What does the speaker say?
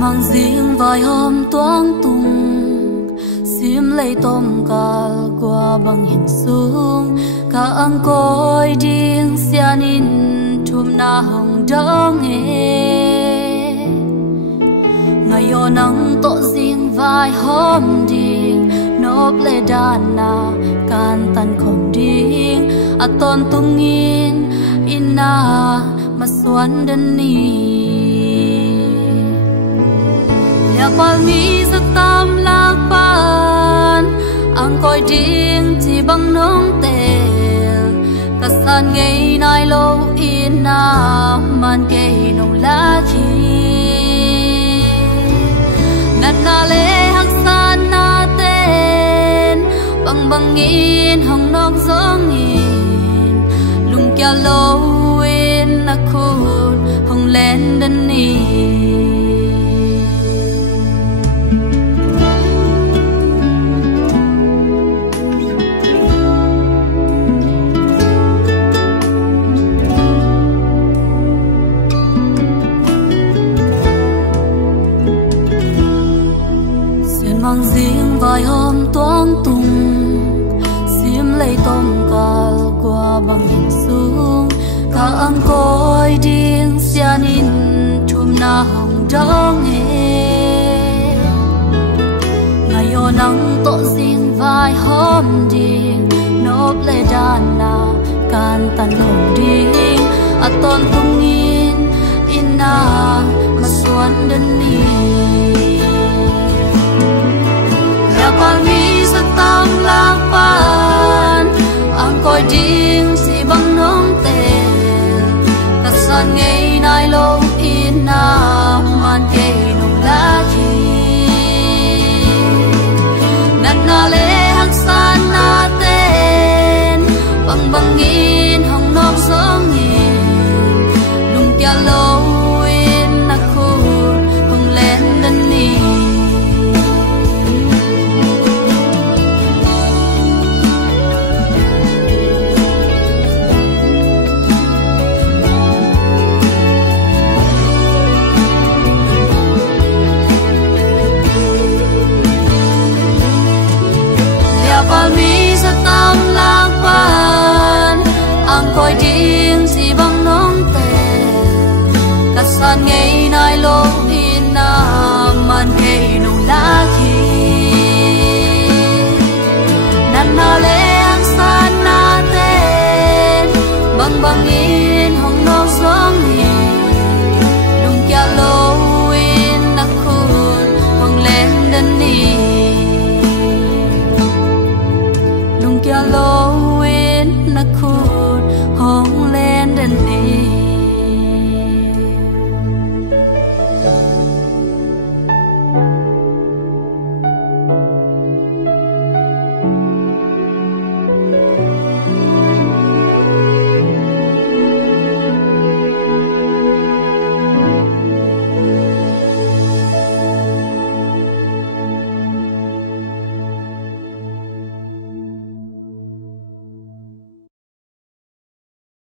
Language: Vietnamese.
mang riêng vài hôm toáng tung xiêm lấy tôm cào qua bằng hình xuống cả ang coi điên xian in thum na hồng đong nghe ngày yo nắng to riêng vài hôm điên nộp lệ đàn na can tan không điên a ton tung in ina mà xuân đến ni ya palmi sa tam lạc pan ang coi điên chỉ bằng nông tel ta san ngày nay lâu in na man kê nông lá khi nát na lê hắc san na tên bằng bằng in hồng nóc giống in lung kia lâu in na khôn hồng lên đến ni mang riêng vài hôm toáng tung xiêm lấy tôm cào qua bằng hình xuống cả ang coi điên xian in thum na hồng đong nghe ngày yo nắng to riêng vài hôm điên nộp lệ đàn na can tan không điên a ton tung in na mà xuân đến ni palmi sa tam lạc pan ang coi điên chỉ bằng nông tel ta san ngày nay lâu in na man kê nông lá khi nát na lê hắc san na tên bằng bằng in hồng nóc giống in lung kia lâu in na khôn hồng lên đến ni palmi sa tam lạc pan ang coi điên chỉ bằng nông tel cả san ngày nay lâu in na man kê nông lá khi nát na lê